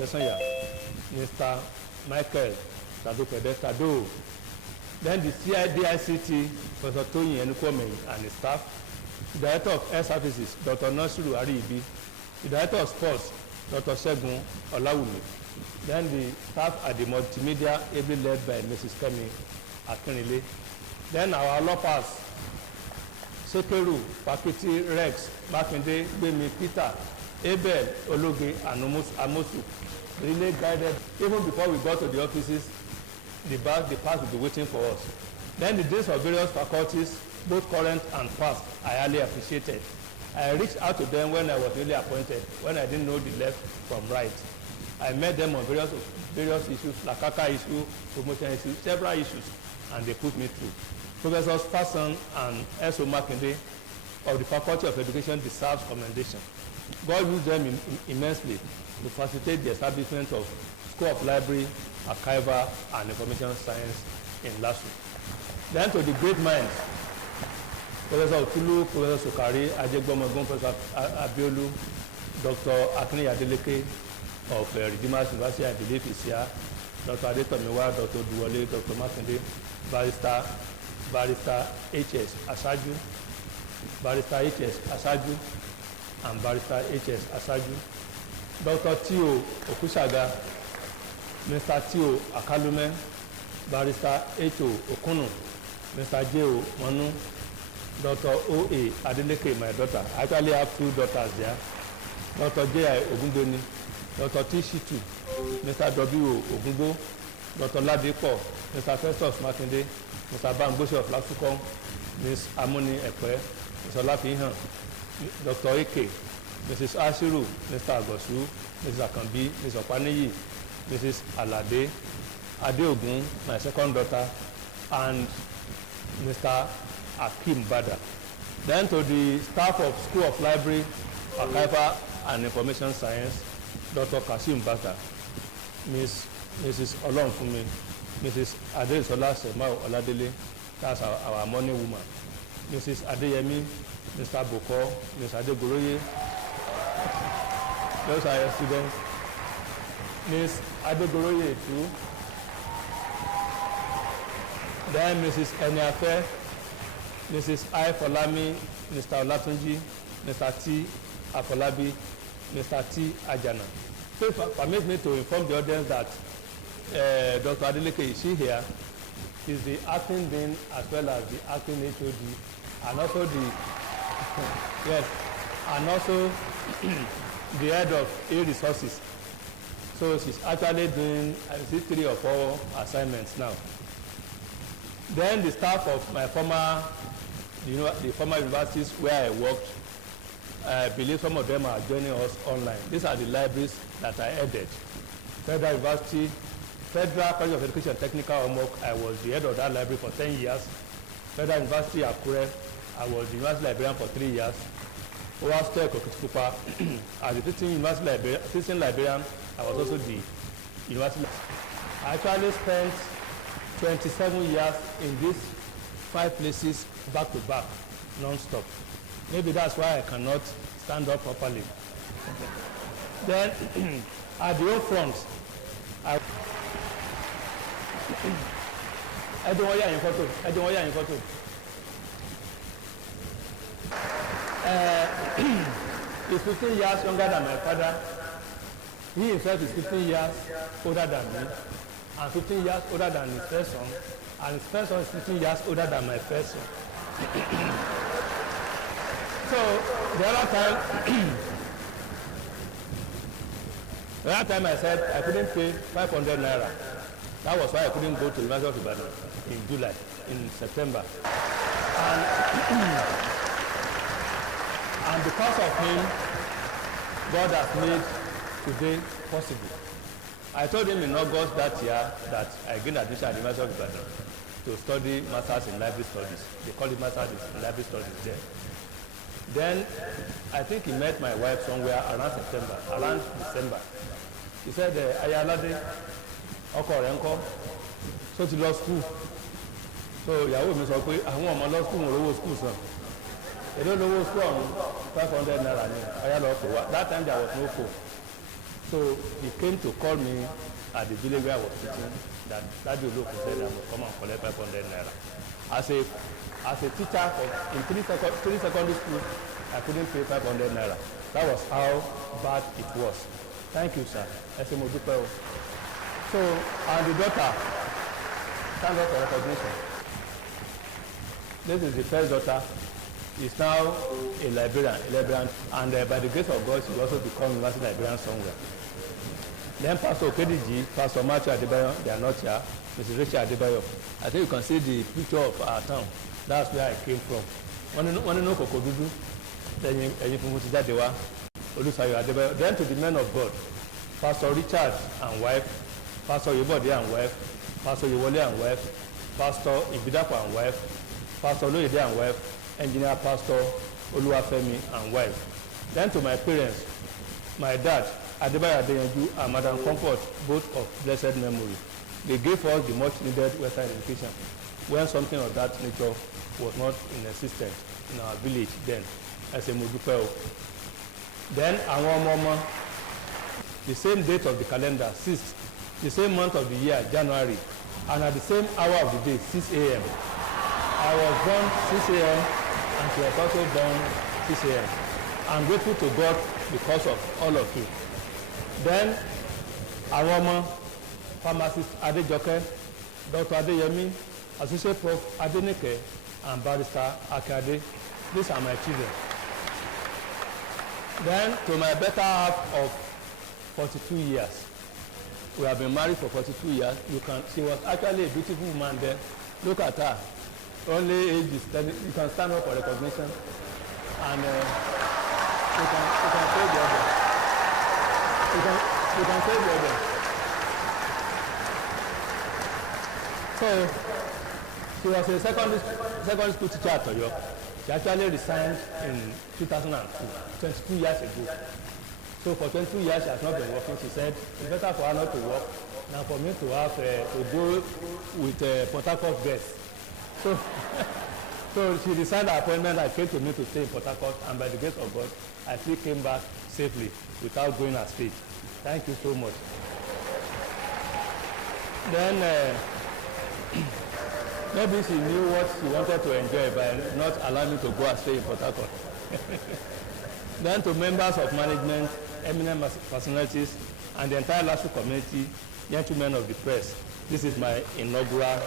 Tesanya, Mr. Michael Tado. Then the CIDICT, Professor Tony Enukwome and his staff. The Director of Air Services, Dr. Nasiru Ariibi. The Director of Sports, Dr. Segun Olawumi. Then the staff at the multimedia, ably led by Mrs. Kemi Akinrile. Then our loppers, Sekeru, Pakiti, Rex, Makinde, Gbemi, Peter, Abel, Ologe, and Amosu really guided. Even before we got to the offices, the past will be waiting for us. Then the days of various faculties, both current and past, I highly appreciated. I reached out to them when I was newly appointed, when I didn't know the left from right. I met them on various issues, Lakaka issue, promotion issues, several issues, and they put me through. Professors Fasan and S.O. Makinde of the Faculty of Education deserves commendation. God used them immensely to facilitate the establishment of School of Library, Archival, and Information Science in LASU. Then to the great minds, Professor Otulu, Professor Sokari, Ajegbomogun, Professor Abiolu, Dr. Akini Adeleke of Redeemers University, I believe is here, Dr. Adetomiwa, Dr. Duwale, Dr. Makinde, Barrister H.S. Asaju, and Barrister H.S. Asaju, Dr. Tio Okusaga, Mr. Tio Akalume, Barrister H.O. Okunu, Mr. J.O. Manu, Dr. O.A. Adeleke, my daughter. I actually have two daughters there. Dr. J.I. Ogundoni, Dr. T. Shitu, Mr. W. Ogunbo, Dr. Ladipo, Mr. Festus Makinde, Mr. Bangboshi of Lasukom, Ms. Amoni Ekwe, Mr. Lafihan, Dr. Eke, Mrs. Ashiru, Mr. Agosu, Mrs. Akambi, Mrs. Opaniyi, Mrs. Alade, Adeogun, my second daughter, and Mr. Akim Bada. Then to the staff of School of Library, Archival, and Information Science, Dr. Kasim Bata, Mrs. Olonfumi, Mrs. Adesola Semao Oladele, that's our money woman, Mrs. Adeyemi, Mr. Boko, Ms. Adegoroye, those are your students, Ms. Adegoroye too, then Mrs. Eniafe, Mrs. I. Folami, Mr. Olatunji, Mr. T. Afolabi, Mr. T. Ajana. So permit me to inform the audience that Dr. Adeleke is here. He's the acting dean as well as the acting HOD, and also the yes, and also the head of A-Resources. So she's actually doing 3 or 4 assignments now. Then the staff of my former universities where I worked, I believe some of them are joining us online. These are the libraries that I headed. Federal University, Federal College of Education Technical Omok, I was the head of that library for 10 years. Federal University Akure, I was the university librarian for 3 years. Owasto Ekokitukupa, as the teaching librarian, I was also the university. I actually spent 27 years in these 5 places back to back, non-stop. Maybe that's why I cannot stand up properly. Then, at the old front, I don't want you in photo. He's 15 years younger than my father. He himself is 15 years older than me, and 15 years older than his first son, and his first son is 15 years older than my first son. So the other time I said I couldn't pay 500 naira. That was why I couldn't go to the University of Ibadan in July, in September. And because of him, God has made today possible. I told him in August that year that I gained admission at the University of Ibadan to study Masters in Library Studies. They call it Masters in Library Studies there. Then I think he met my wife somewhere around December. He said, Ayalade, Okorenko, so to law school. So ìyàwó mi sọ pé àwọn ọmọ law school wọn lówó school sàn. Èdè lówó school ọ̀hún 500 naira ni ọ̀yá lọ kó wa. That time there was no phone. So he came to call me at the village where I was teaching that Daddy Oloku said I must come and collect 500 naira. As a teacher in three secondary schools, I couldn't pay 500 naira. That was how bad it was. Thank you, sir. So, and the daughter, thank God for recognition. This is the first daughter. Is now a librarian, and by the grace of God, she will also become university librarian somewhere. Then Pastor Okediji, Pastor Matthew Adebayo, they are not here. Mrs. Rachel Adebayo. I think you can see the picture of our town. That's where I came from. One no Kokodudu, then Dewa, Olusayo Adebayo. Then to the men of God, Pastor Richard and wife, Pastor Yobode and wife, Pastor Yewole and wife, Pastor Ibidapo and wife, Pastor Loyede and wife, Engineer Pastor Oluwafemi and wife. Then to my parents, my dad, Adebayo Adeyanju and Madam Comfort, both of blessed memory. They gave us the much needed Western education when something of that nature was not in existence in our village then, as a Mojupeo. Then our mama, the same date of the calendar, 6th, the same month of the year, January, and at the same hour of the day, 6 a.m. I was born 6 a.m. and she was also born 6 a.m. I'm grateful to God because of all of you. Then, our mama, pharmacist Adejoke, Dr. Adeyemi, Associate Prof. Adenike, and Barrister Akade. These are my children. Then, to my better half of 42 years. We have been married for 42 years. She was actually a beautiful woman then. Look at her. Only age is 10. You can stand up for recognition. And you can say the other. You can say the other. So, she was a secondary school teacher at Oyo. She actually resigned in 2002, 22 years ago. So for 22 years she has not been working. She said it's better for her not to work than for me to have to go with Port Harcourt guests. So, so she resigned her appointment and came to me to stay in Port Harcourt, and by the grace of God, I still came back safely without going astray. Thank you so much. Then maybe she knew what she wanted to enjoy by not allowing me to go astray in Port Harcourt. Then to members of management, eminent personalities, and the entire LASU community, gentlemen of the press, this is my inaugural.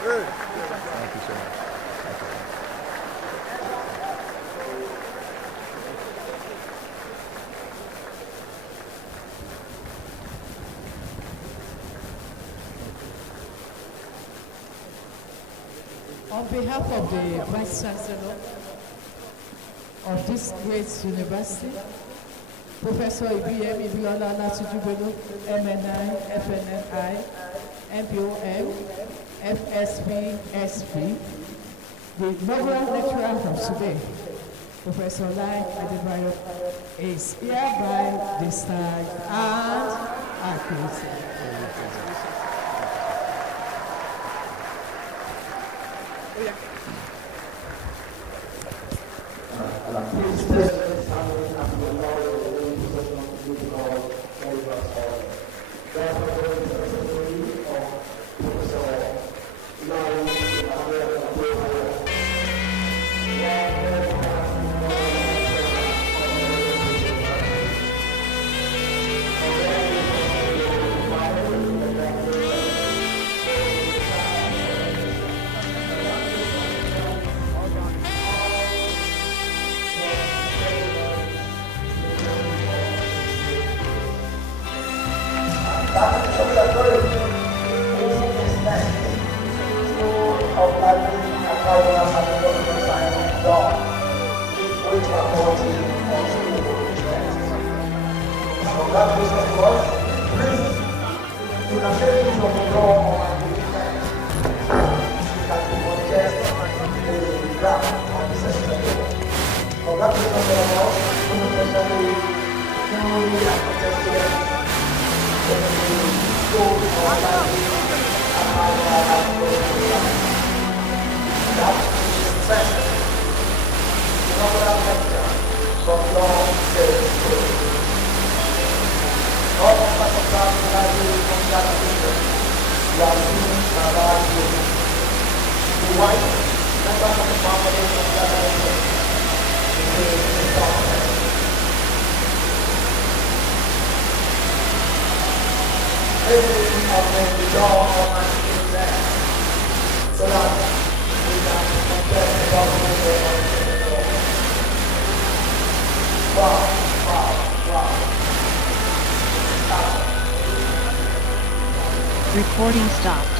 Thank you so much. On behalf of the Vice Chancellor of this great university, Professor Ibiyemi Ibiola Latujubelo, MNI, FNNI, MPOM, FSP, SP, the inaugural lecturer of today, Professor Lai Adebayo, is hereby discharged and accredited. Recording stopped.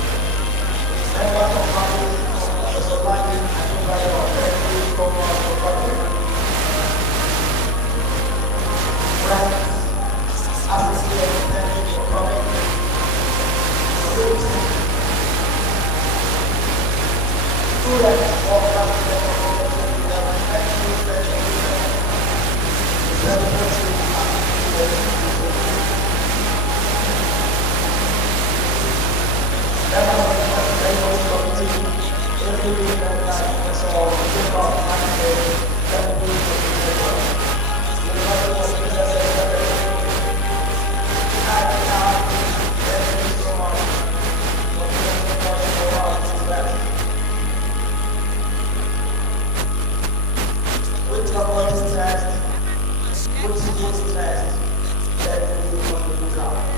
Which is test, that we want to do.